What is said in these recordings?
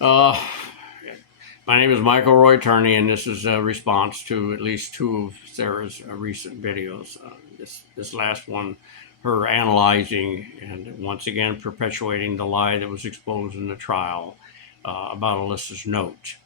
Uh, my name is Michael Roy Turney, and this is a response to at least two of Sarah's recent videos. This last one, her analyzing and once again perpetuating the lie that was exposed in the trial about Alyssa's note,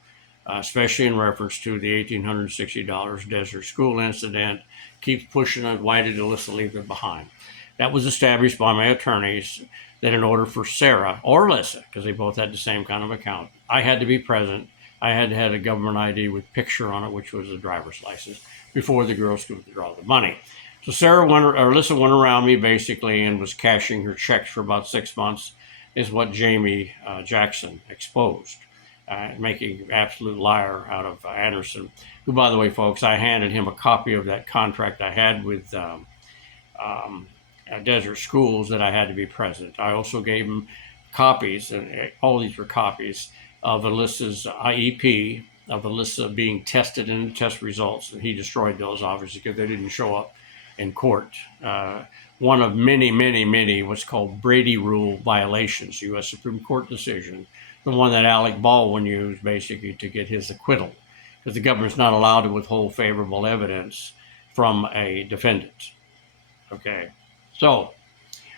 especially in reference to the $1,860 Desert School incident. Keeps pushing it. Why did Alyssa leave it behind? That was established by my attorneys that in order for Sarah or Alyssa, because they both had the same kind of account, I had to be present. I had to have a government ID with picture on it, which was a driver's license, before the girls could withdraw the money. So Alyssa went around me basically and was cashing her checks for about 6 months, is what Jamie Jackson exposed, making an absolute liar out of Anderson, who, by the way, folks, I handed him a copy of that contract I had with um, Desert Schools that I had to be present. I also gave him copies, and all these were copies of Alyssa's IEP, of Alyssa being tested in the test results, and he destroyed those obviously because they didn't show up in court. One of many what's called Brady Rule violations, U.S. Supreme Court decision, the one that Alec Baldwin used basically to get his acquittal, because the government's not allowed to withhold favorable evidence from a defendant. Okay, so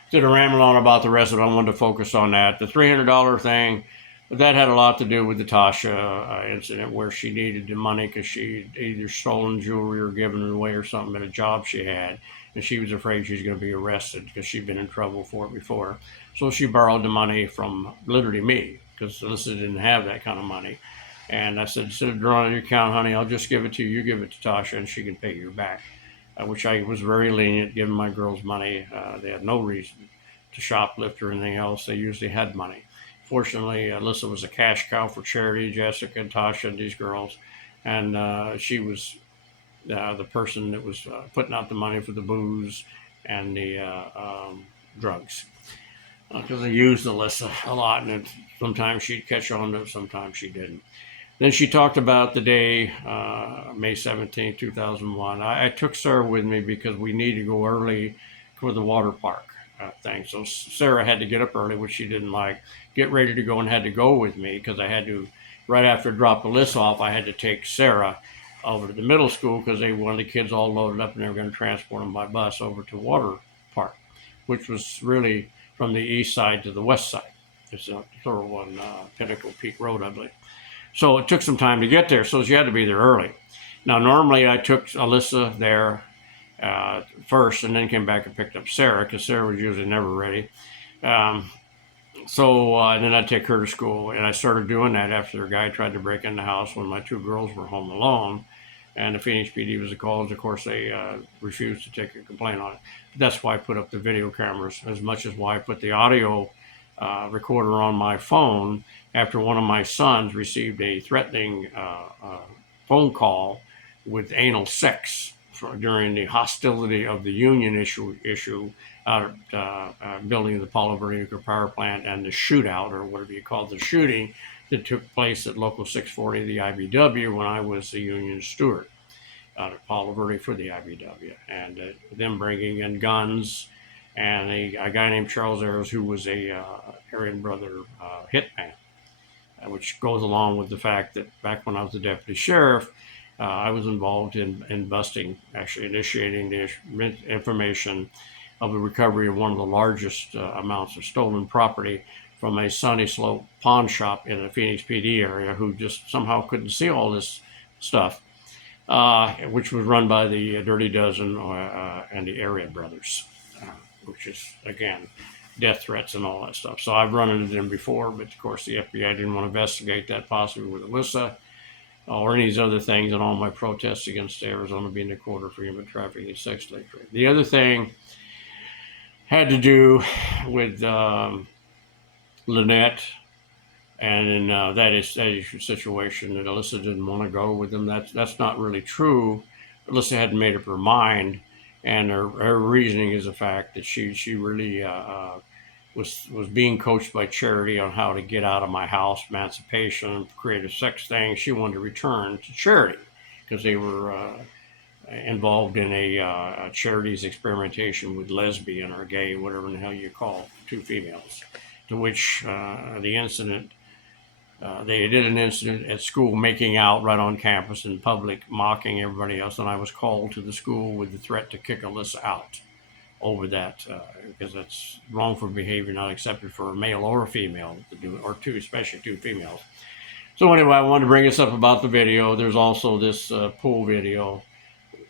instead of rambling on about the rest of it, I wanted to focus on that. The $300 thing, that had a lot to do with the Tasha incident where she needed the money because she either stolen jewelry or given it away or something at a job she had. And she was afraid she was going to be arrested because she'd been in trouble for it before. So she borrowed the money from literally me because Alyssa didn't have that kind of money. And I said, instead of drawing your account, honey, I'll just give it to you. You give it to Tasha and she can pay you back. Which I was very lenient, giving my girls money. They had no reason to shoplift or anything else. They usually had money. Fortunately, Alyssa was a cash cow for charity, Jessica and Tasha and these girls. And she was the person that was putting out the money for the booze and the drugs. Because they used Alyssa a lot, and sometimes she'd catch on to it, sometimes she didn't. Then she talked about the day, May 17, 2001. I took Sarah with me because we needed to go early for the water park thing. So Sarah had to get up early, which she didn't like, get ready to go and had to go with me because I had to, right after I dropped Alyssa off, I had to take Sarah over to the middle school because they wanted the kids all loaded up and they were going to transport them by bus over to water park, which was really from the east side to the west side. It's a thorough on Pinnacle Peak Road, I believe. So it took some time to get there, so she had to be there early. Now, normally I took Alyssa there first and then came back and picked up Sarah because Sarah was usually never ready. Um, and then I'd take her to school, and I started doing that after a guy tried to break in the house when my two girls were home alone. And the Phoenix PD was the cause. Of course, they refused to take a complaint on it. But that's why I put up the video cameras, as much as why I put the audio recorder on my phone after one of my sons received a threatening phone call with anal sex during the hostility of the union issue out at building the Palo Verde nuclear power plant and the shootout, or whatever you call it, the shooting that took place at Local 640, the IBW, when I was the union steward out at Palo Verde for the IBW, and them bringing in guns, and a guy named Charles Ayers, who was a Aryan Brother hitman, which goes along with the fact that back when I was the deputy sheriff, I was involved in busting, actually initiating the information of the recovery of one of the largest amounts of stolen property from a Sunny Slope pawn shop in the Phoenix PD area, who just somehow couldn't see all this stuff, which was run by the Dirty Dozen and the Area Brothers, which is, again, death threats and all that stuff. So I've run into them before, but of course the FBI didn't want to investigate that possibly with Alyssa or any of these other things, and all my protests against Arizona being the quarter for human trafficking and sex slave trade. The other thing had to do with Lynette, and in that issue situation that Alyssa didn't want to go with them. That's not really true. Alyssa hadn't made up her mind, and her reasoning is the fact that she really was being coached by Charity on how to get out of my house, emancipation, creative sex thing. She wanted to return to Charity because they were involved in a Charity's experimentation with lesbian or gay, whatever the hell you call two females, to which the incident They did an incident at school, making out right on campus in public, mocking everybody else, and I was called to the school with the threat to kick Alyssa out over that, because that's wrongful behavior, not accepted for a male or a female to do, or two, especially two females. So anyway, I wanted to bring us up about the video. There's also this pool video,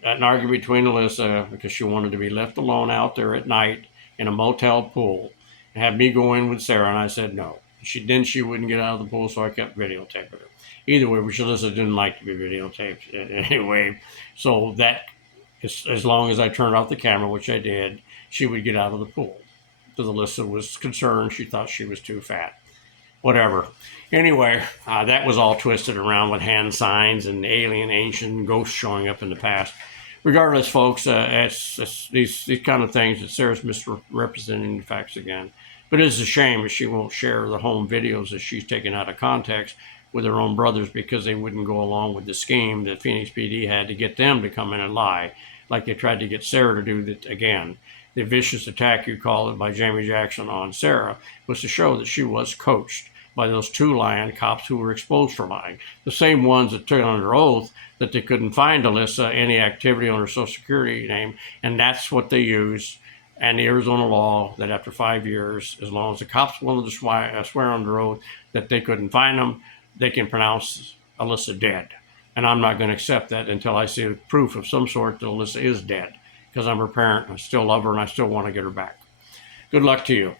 an argument between Alyssa because she wanted to be left alone out there at night in a motel pool, and have me go in with Sarah, and I said no. She wouldn't get out of the pool, so I kept videotaping her. Either way, which Alyssa didn't like to be videotaped anyway. So that, as long as I turned off the camera, which I did, she would get out of the pool. Because Alyssa was concerned, she thought she was too fat. Whatever. Anyway, that was all twisted around with hand signs and alien, ancient ghosts showing up in the past. Regardless, folks, it's these kind of things that Sarah's misrepresenting the facts again. But it is a shame that she won't share the home videos that she's taken out of context with her own brothers because they wouldn't go along with the scheme that Phoenix PD had to get them to come in and lie, like they tried to get Sarah to do that again. The vicious attack, you call it, by Jamie Jackson on Sarah was to show that she was coached by those two lying cops who were exposed for lying. The same ones that took under oath that they couldn't find Alyssa any activity on her Social Security name, and that's what they used. And the Arizona law that after 5 years, as long as the cops wanted to swear under oath that they couldn't find them, they can pronounce Alyssa dead. And I'm not going to accept that until I see proof of some sort that Alyssa is dead, because I'm her parent and I still love her and I still want to get her back. Good luck to you.